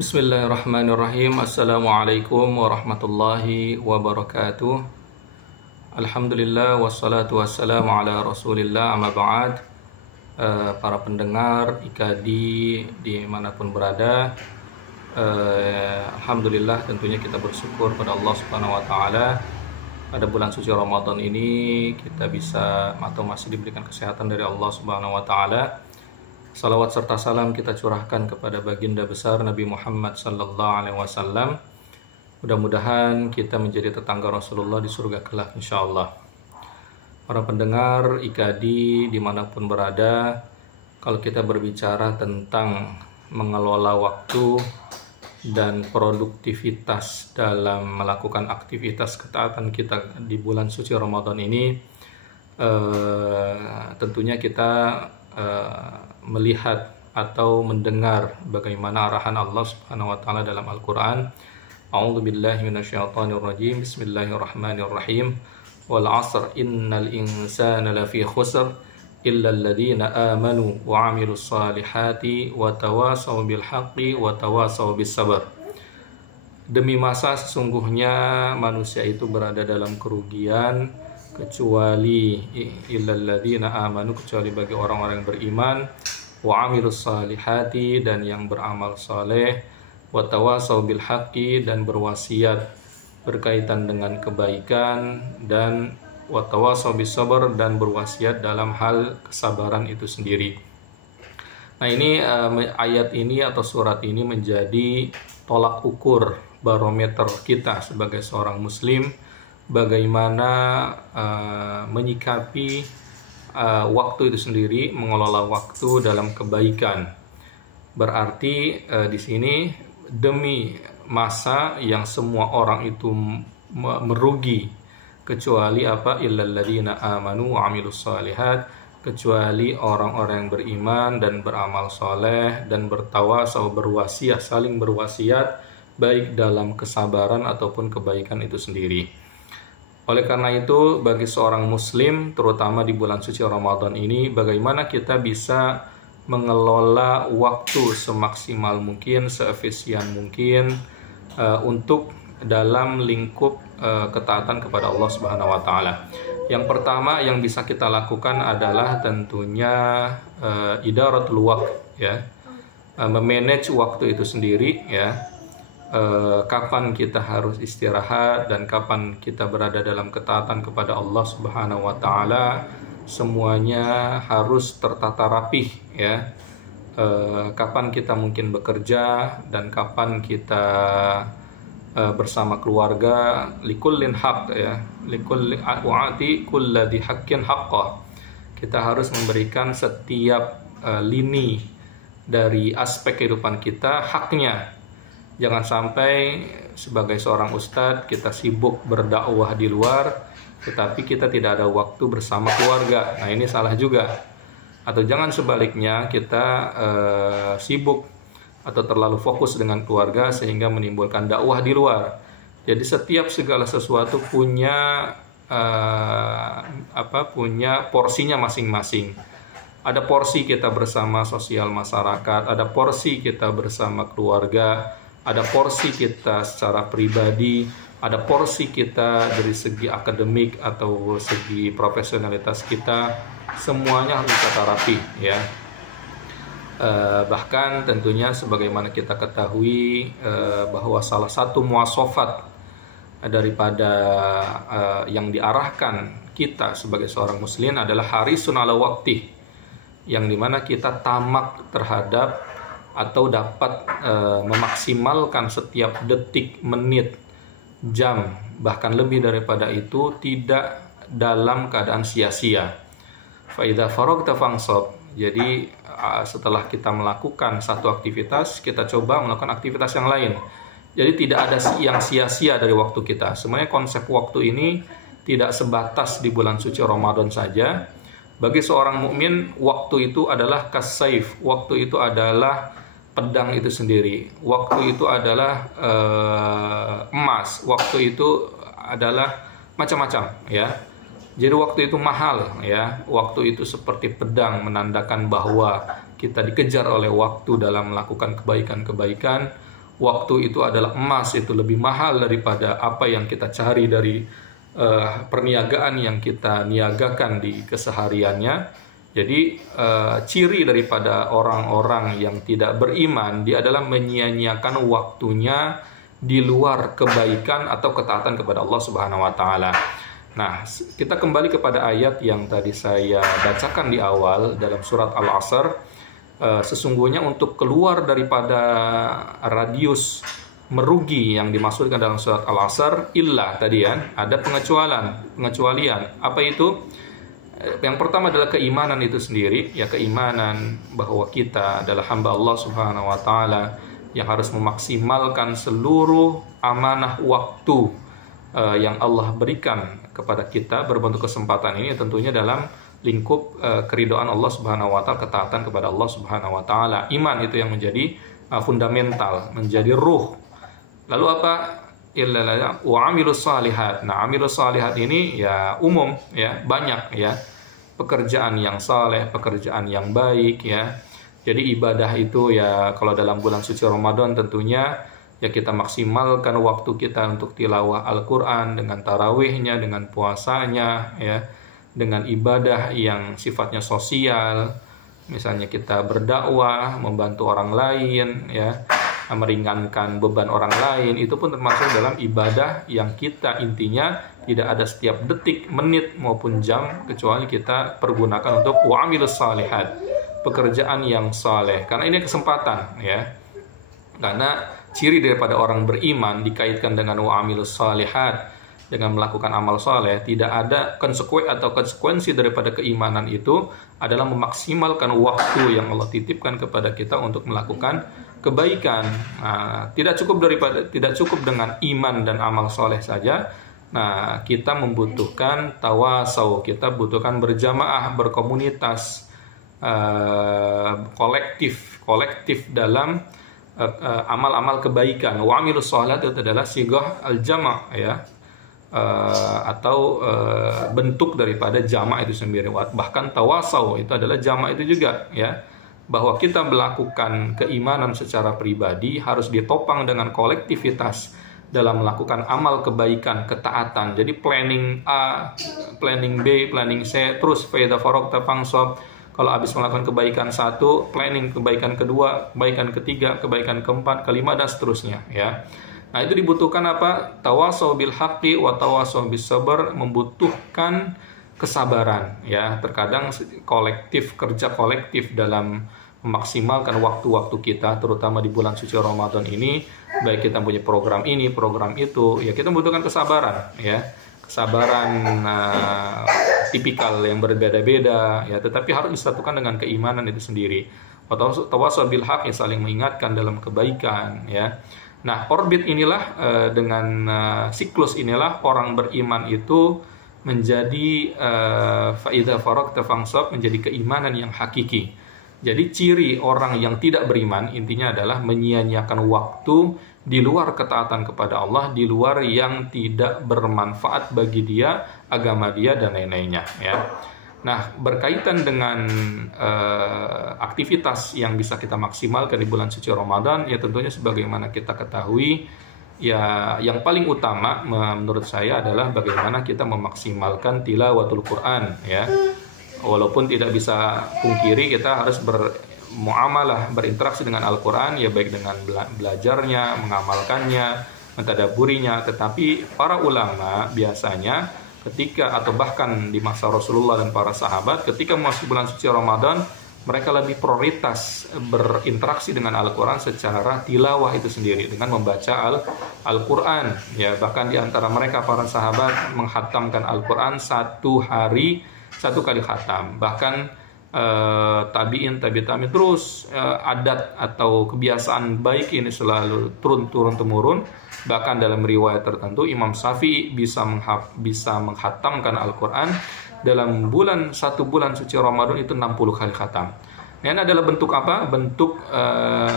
Bismillahirrahmanirrahim. Assalamualaikum warahmatullahi wabarakatuh. Alhamdulillah wassalatu wassalamu ala rasulillah, amma ba'd. Para pendengar IKD dimanapun berada, Alhamdulillah tentunya kita bersyukur pada Allah Subhanahu wa Ta'ala. Pada bulan suci Ramadan ini kita bisa atau masih diberikan kesehatan dari Allah Subhanahu wa Ta'ala. Salawat serta salam kita curahkan kepada baginda besar Nabi Muhammad sallallahu alaihi wasallam. Mudah-mudahan kita menjadi tetangga Rasulullah di surga kelak insyaallah. Para pendengar IKD dimanapun berada, kalau kita berbicara tentang mengelola waktu dan produktivitas dalam melakukan aktivitas ketaatan kita di bulan suci Ramadan ini, tentunya kita melihat atau mendengar bagaimana arahan Allah Subhanahu wa Ta'ala dalam Al-Qur'an. A'udzubillahi minasyaitonirrajim. Bismillahirrahmanirrahim. Wal 'asr innal insana lafi khusr illa alladziina aamanu wa 'amilus shalihati wa tawassaw bil haqqi wa tawassaw bis sabr. Demi masa sesungguhnya manusia itu berada dalam kerugian kecuali illalladzina amanu, kecuali bagi orang-orang yang beriman, wa amilus salihati, dan yang beramal saleh, wa tawasaw bil haqqi, dan berwasiat berkaitan dengan kebaikan, dan wa tawasaw bis sabr, dan berwasiat dalam hal kesabaran itu sendiri. Nah, ini ayat ini atau surat ini menjadi tolak ukur barometer kita sebagai seorang muslim, bagaimana menyikapi waktu itu sendiri, mengelola waktu dalam kebaikan. Berarti di sini demi masa yang semua orang itu merugi, kecuali apa? Illalladzina amanu wa 'amilus shalihat, kecuali orang-orang yang beriman dan beramal soleh dan bertawasaw, berwasiat, saling berwasiat baik dalam kesabaran ataupun kebaikan itu sendiri. Oleh karena itu, bagi seorang muslim, terutama di bulan suci Ramadan ini, bagaimana kita bisa mengelola waktu semaksimal mungkin, seefisien mungkin, untuk dalam lingkup ketaatan kepada Allah Subhanahu wa Ta'ala. Yang pertama yang bisa kita lakukan adalah tentunya idaratul waqt, ya. Memanage waktu itu sendiri, ya. Kapan kita harus istirahat dan kapan kita berada dalam ketaatan kepada Allah Subhanahu wa Ta'ala, semuanya harus tertata rapih, ya. Kapan kita mungkin bekerja dan kapan kita bersama keluarga, likullin haq, ya, likulli wa'ati kulladhi haqqin haqqah. Kita harus memberikan setiap lini dari aspek kehidupan kita haknya. Jangan sampai sebagai seorang ustadz kita sibuk berdakwah di luar, tetapi kita tidak ada waktu bersama keluarga. Nah, ini salah juga. Atau jangan sebaliknya, kita sibuk atau terlalu fokus dengan keluarga sehingga menimbulkan dakwah di luar. Jadi setiap segala sesuatu punya punya porsinya masing-masing. Ada porsi kita bersama sosial masyarakat, ada porsi kita bersama keluarga, ada porsi kita secara pribadi, ada porsi kita dari segi akademik atau segi profesionalitas kita. Semuanya harus ditata rapi, ya. Bahkan tentunya sebagaimana kita ketahui bahwa salah satu muasofat daripada yang diarahkan kita sebagai seorang muslim adalah harisun ala waqti, yang dimana kita tamak terhadap atau dapat memaksimalkan setiap detik, menit, jam, bahkan lebih daripada itu, tidak dalam keadaan sia-sia. Fa idza faragta fansab. Jadi setelah kita melakukan satu aktivitas, kita coba melakukan aktivitas yang lain. Jadi tidak ada yang sia-sia dari waktu kita. Sebenarnya konsep waktu ini tidak sebatas di bulan suci Ramadan saja. Bagi seorang mukmin, waktu itu adalah kasaif, waktu itu adalah pedang itu sendiri, waktu itu adalah emas, waktu itu adalah macam-macam, ya. Jadi waktu itu mahal, ya. Waktu itu seperti pedang, menandakan bahwa kita dikejar oleh waktu dalam melakukan kebaikan-kebaikan. waktu itu adalah emas, itu lebih mahal daripada apa yang kita cari dari perniagaan yang kita niagakan di kesehariannya. Jadi ciri daripada orang-orang yang tidak beriman, dia adalah menyia-nyiakan waktunya di luar kebaikan atau ketaatan kepada Allah Subhanahu wa taala. Nah, kita kembali kepada ayat yang tadi saya bacakan di awal dalam surat Al-Asr. Sesungguhnya untuk keluar daripada radius merugi yang dimaksudkan dalam surat Al-Asr, illa tadi ya, ada pengecualian. Apa itu? Yang pertama adalah keimanan itu sendiri, ya, keimanan bahwa kita adalah hamba Allah Subhanahu wa taala yang harus memaksimalkan seluruh amanah waktu yang Allah berikan kepada kita berbentuk kesempatan ini, tentunya dalam lingkup keridhaan Allah Subhanahu wa taala, ketaatan kepada Allah Subhanahu wa taala. Iman itu yang menjadi fundamental, menjadi ruh. Lalu apa? Wa amilus salihat. Nah, amilus salihat ini ya umum, ya, banyak, ya. Pekerjaan yang saleh, pekerjaan yang baik, ya. Jadi ibadah itu ya, kalau dalam bulan suci Ramadan tentunya ya kita maksimalkan waktu kita untuk tilawah Al-Quran dengan tarawihnya, dengan puasanya, ya, dengan ibadah yang sifatnya sosial, misalnya kita berdakwah, membantu orang lain, ya, meringankan beban orang lain, itu pun termasuk dalam ibadah yang kita intinya tidak ada setiap detik, menit maupun jam kecuali kita pergunakan untuk wa'amilus salihat, pekerjaan yang saleh. Karena ini kesempatan, ya. Karena ciri daripada orang beriman dikaitkan dengan wa'amilus salihat, dengan melakukan amal saleh, tidak ada konsekuensi daripada keimanan itu adalah memaksimalkan waktu yang Allah titipkan kepada kita untuk melakukan kebaikan. Nah, tidak cukup dengan iman dan amal saleh saja. Nah, kita membutuhkan tawasau, kita butuhkan berjamaah, berkomunitas, kolektif dalam amal-amal kebaikan. Wa amilus shalihat itu adalah sigah al-jama', ya, atau bentuk daripada jama' itu sendiri. Bahkan tawasau itu adalah jama' itu juga, ya, bahwa kita melakukan keimanan secara pribadi harus ditopang dengan kolektivitas dalam melakukan amal kebaikan, ketaatan. Jadi planning A, planning B, planning C, terus fa idza faragta fansab. Kalau habis melakukan kebaikan satu, planning kebaikan kedua, kebaikan ketiga, kebaikan keempat, kelima, dan seterusnya, ya. Nah, itu dibutuhkan apa? Tawasau bil haqqi wa tawasau bis sabr, membutuhkan kesabaran, ya. Terkadang kerja kolektif dalam memaksimalkan waktu-waktu kita, terutama di bulan suci Ramadan ini, baik kita punya program ini, program itu, ya, kita membutuhkan kesabaran, ya. Kesabaran tipikal yang berbeda-beda, ya, tetapi harus disatukan dengan keimanan itu sendiri. Tawasau bil haqq, saling mengingatkan dalam kebaikan, ya. Nah, orbit inilah dengan siklus inilah orang beriman itu menjadi fa idza faragta fansab, menjadi keimanan yang hakiki. Jadi ciri orang yang tidak beriman intinya adalah menyia-nyiakan waktu di luar ketaatan kepada Allah, di luar yang tidak bermanfaat bagi dia, agama dia, dan lain-lainnya, ya. Nah, berkaitan dengan aktivitas yang bisa kita maksimalkan di bulan suci Ramadan, ya tentunya sebagaimana kita ketahui, ya yang paling utama menurut saya adalah bagaimana kita memaksimalkan tilawatul Quran, ya. Walaupun tidak bisa pungkiri kita harus bermuamalah, berinteraksi dengan Al-Quran, ya, baik dengan belajarnya, mengamalkannya, mentadaburinya. Tetapi para ulama biasanya ketika, atau bahkan di masa Rasulullah dan para sahabat, ketika memasuki bulan suci Ramadan, mereka lebih prioritas berinteraksi dengan Al-Quran secara tilawah itu sendiri, dengan membaca Al-Quran, ya. Bahkan di antara mereka para sahabat menghatamkan Al-Quran satu hari, satu kali khatam. Bahkan tabi'in terus adat atau kebiasaan baik ini selalu turun temurun. Bahkan dalam riwayat tertentu Imam Syafi'i bisa menghatamkan Al-Quran dalam satu bulan suci Ramadan itu 60 kali khatam. Ini adalah bentuk apa? Bentuk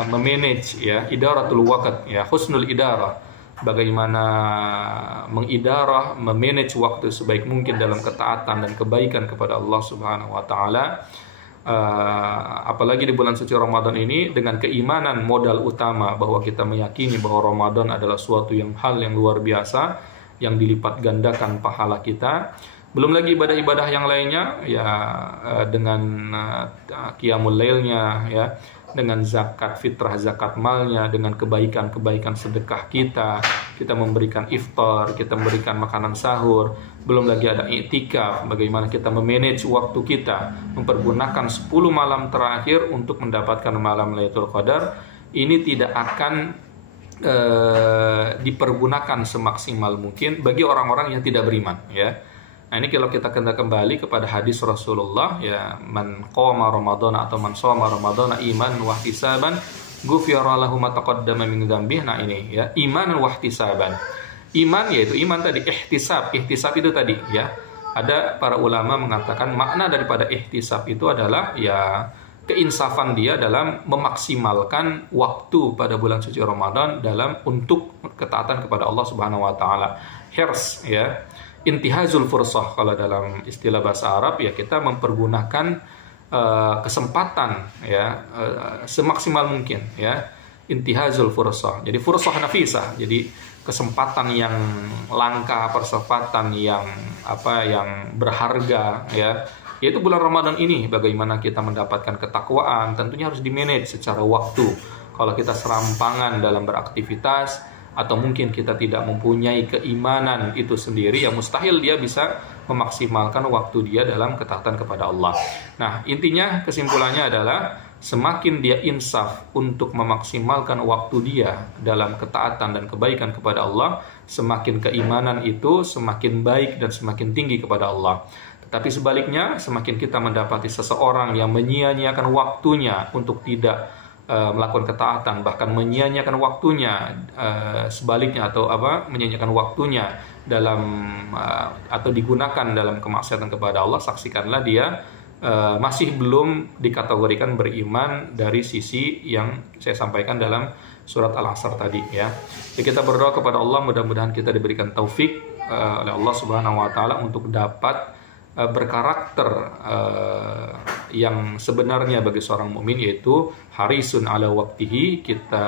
memanage, ya, idaratul waqt, ya, husnul idarah. Bagaimana mengidarah, memanage waktu sebaik mungkin dalam ketaatan dan kebaikan kepada Allah Subhanahu wa taala. apalagi di bulan suci Ramadan ini, dengan keimanan modal utama bahwa kita meyakini bahwa Ramadan adalah suatu hal yang luar biasa yang dilipat gandakan pahala kita. Belum lagi ibadah-ibadah yang lainnya ya, dengan qiyamul lailnya ya, dengan zakat fitrah, zakat malnya, dengan kebaikan-kebaikan sedekah kita memberikan iftar, kita memberikan makanan sahur. Belum lagi ada i'tikaf, bagaimana kita memanage waktu kita, mempergunakan 10 malam terakhir untuk mendapatkan malam Lailatul Qadar. Ini tidak akan dipergunakan semaksimal mungkin bagi orang-orang yang tidak beriman ya. Nah, ini kalau kita kembali kepada hadis Rasulullah ya, man qama Ramadan atau man shoma Ramadan iman wa ihtisaban ghufira lahu ma taqaddama min dzambihi. Nah, ini ya, iman wa ihtisaban. Iman yaitu iman tadi, ihtisab itu tadi ya. Ada para ulama mengatakan makna daripada ihtisab itu adalah ya keinsafan dia dalam memaksimalkan waktu pada bulan suci Ramadan dalam untuk ketaatan kepada Allah Subhanahu wa taala. Hirs ya. Intihazul fursah kalau dalam istilah bahasa Arab ya, kita mempergunakan kesempatan ya semaksimal mungkin ya. Intihazul fursah. Jadi fursah nafisah. Jadi kesempatan yang langka, kesempatan yang yang berharga ya. Yaitu bulan Ramadan ini, bagaimana kita mendapatkan ketakwaan tentunya harus dimanage secara waktu. Kalau kita serampangan dalam beraktivitas, atau mungkin kita tidak mempunyai keimanan itu sendiri, ya mustahil dia bisa memaksimalkan waktu dia dalam ketaatan kepada Allah. Nah, intinya kesimpulannya adalah semakin dia insaf untuk memaksimalkan waktu dia dalam ketaatan dan kebaikan kepada Allah, semakin keimanan itu semakin baik dan semakin tinggi kepada Allah. Tetapi sebaliknya, semakin kita mendapati seseorang yang menyia-nyiakan waktunya untuk tidak melakukan ketaatan, bahkan menyia-nyiakan waktunya sebaliknya, atau menyia-nyiakan waktunya dalam atau digunakan dalam kemaksiatan kepada Allah, saksikanlah dia masih belum dikategorikan beriman dari sisi yang saya sampaikan dalam surat Al-Asr tadi ya. Jadi kita berdoa kepada Allah, mudah-mudahan kita diberikan taufik oleh Allah Subhanahu wa taala untuk dapat berkarakter yang sebenarnya bagi seorang mukmin, yaitu harisun ala waktihi. Kita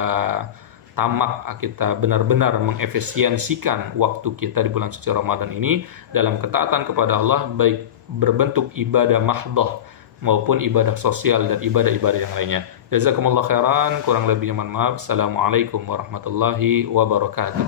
tamak, kita benar-benar mengefisiensikan waktu kita di bulan suci Ramadan ini dalam ketaatan kepada Allah, baik berbentuk ibadah mahdhah maupun ibadah sosial dan ibadah-ibadah yang lainnya. Jazakumullah khairan, kurang lebihnya mohon maaf. Assalamualaikum warahmatullahi wabarakatuh.